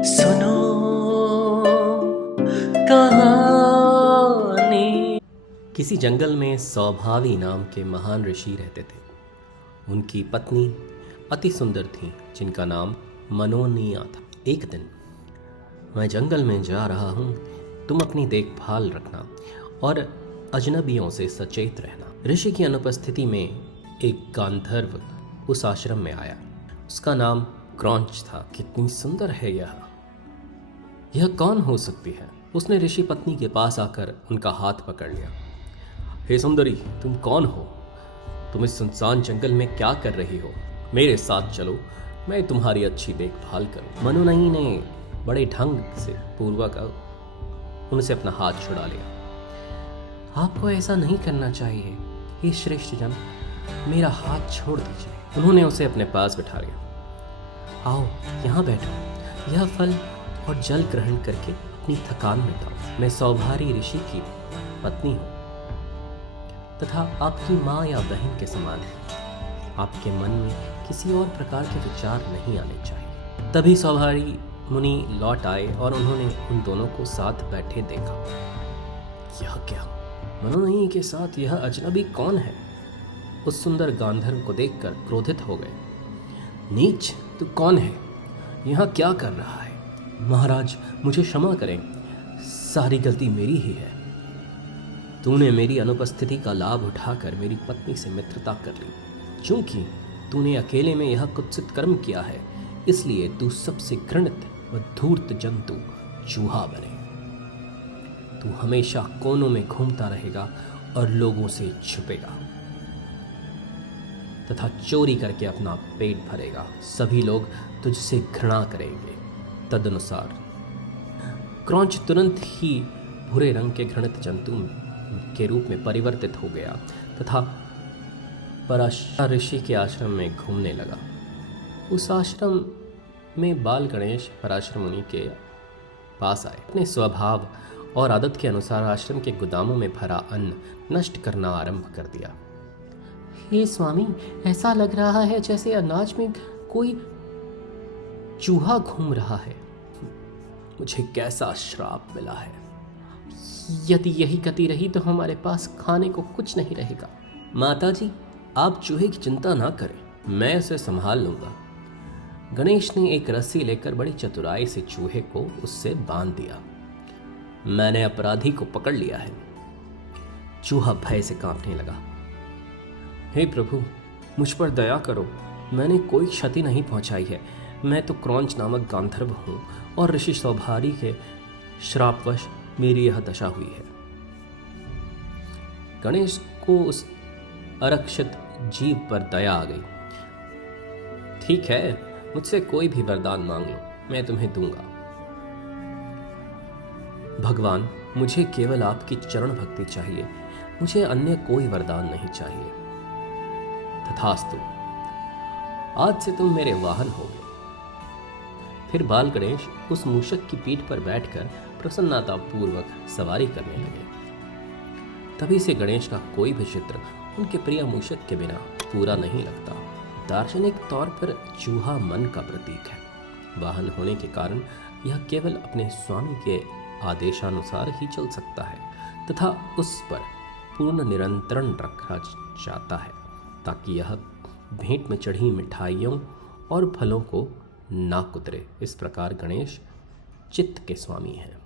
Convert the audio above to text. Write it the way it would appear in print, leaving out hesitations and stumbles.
सुनो कहानी। किसी जंगल में सौभावी नाम के महान ऋषि रहते थे। उनकी पत्नी अति सुंदर थी, जिनका नाम मनोनिया था। एक दिन, मैं जंगल में जा रहा हूँ, तुम अपनी देखभाल रखना और अजनबियों से सचेत रहना। ऋषि की अनुपस्थिति में एक गांधर्व उस आश्रम में आया। उसका नाम क्रौंच था। कितनी सुंदर है यह कौन हो सकती है? उसने ऋषि पत्नी के पास आकर उनका हाथ पकड़ लिया। हे सुंदरी, तुम कौन हो? तुम इस सुनसान जंगल में क्या कर रही हो? मेरे साथ चलो, मैं तुम्हारी अच्छी देखभाल करूं। मनोनयी ने बड़े ढंग से पूर्वक उनसे अपना हाथ छुड़ा लिया। आपको ऐसा नहीं करना चाहिए, हे श्रेष्ठ जन, मेरा हाथ छोड़ दीजिए। उन्होंने उसे अपने पास बिठा लिया। आओ यहाँ बैठो, यह फल और जल ग्रहण करके अपनी थकान मिटाओ। मैं सौभारी ऋषि की पत्नी हूँ तथा आपकी माँ या बहन के समान है। आपके मन में किसी और प्रकार के विचार नहीं आने चाहिए। तभी सौभारी मुनि लौट आए और उन्होंने उन दोनों को साथ बैठे देखा। यह क्या? मनोनयी के साथ यह अजनबी कौन है? उस सुंदर गांधर्व को देखकर क्रोधित हो गए। नीच, तू कौन है? यहाँ क्या कर रहा है? महाराज, मुझे क्षमा करें, सारी गलती मेरी ही है। तूने मेरी अनुपस्थिति का लाभ उठाकर मेरी पत्नी से मित्रता कर ली। चूंकि तूने अकेले में यह कुत्सित कर्म किया है, इसलिए तू सबसे घृणित व धूर्त जंतु चूहा बने। तू हमेशा कोनों में घूमता रहेगा और लोगों से छुपेगा तथा चोरी करके अपना पेट भरेगा। सभी लोग तुझसे घृणा करेंगे। तदनुसार क्रौंच तुरंत ही भूरे रंग के घृणित जंतु के रूप में परिवर्तित हो गया तथा पराशर ऋषि के आश्रम में घूमने लगा। उस आश्रम में बाल गणेश पराशर मुनि के पास आए। अपने स्वभाव और आदत के अनुसार आश्रम के गोदामों में भरा अन्न नष्ट करना आरंभ कर दिया। हे स्वामी, ऐसा लग रहा है जैसे अनाज में कोई चूहा घूम रहा है। मुझे कैसा श्राप मिला है। यदि यही गति रही तो हमारे पास खाने को कुछ नहीं रहेगा। माताजी, आप चूहे की चिंता ना करें, मैं उसे संभाल लूंगा। गणेश ने एक रस्सी लेकर बड़ी चतुराई से चूहे को उससे बांध दिया। मैंने अपराधी को पकड़ लिया है। चूहा भय से कांपने लगा। हे प्रभु, मुझ पर दया करो, मैंने कोई क्षति नहीं पहुंचाई है। मैं तो क्रौंच नामक गांधर्व हूँ और ऋषि सौभारी के श्रापवश मेरी यह दशा हुई है। गणेश को उस अरक्षित जीव पर दया आ गई। ठीक है, मुझसे कोई भी वरदान मांग लो, मैं तुम्हें दूंगा। भगवान, मुझे केवल आपकी चरण भक्ति चाहिए, मुझे अन्य कोई वरदान नहीं चाहिए। तथास्तु, आज से तुम मेरे वाहन होगे। फिर बाल गणेश उस मूषक की पीठ पर बैठकर प्रसन्नता पूर्वक सवारी करने लगे। तभी से गणेश का कोई भी चित्र उनके प्रिय मूषक के बिना पूरा नहीं लगता। दार्शनिक तौर पर चूहा मन का प्रतीक है। वाहन होने के कारण यह केवल अपने स्वामी के आदेशानुसार ही चल सकता है तथा उस पर पूर्ण नियंत्रण रखा जाता है, ताकि यह भेंट में चढ़ी मिठाइयों और फलों को ना कुतरे। इस प्रकार गणेश चित्त के स्वामी हैं।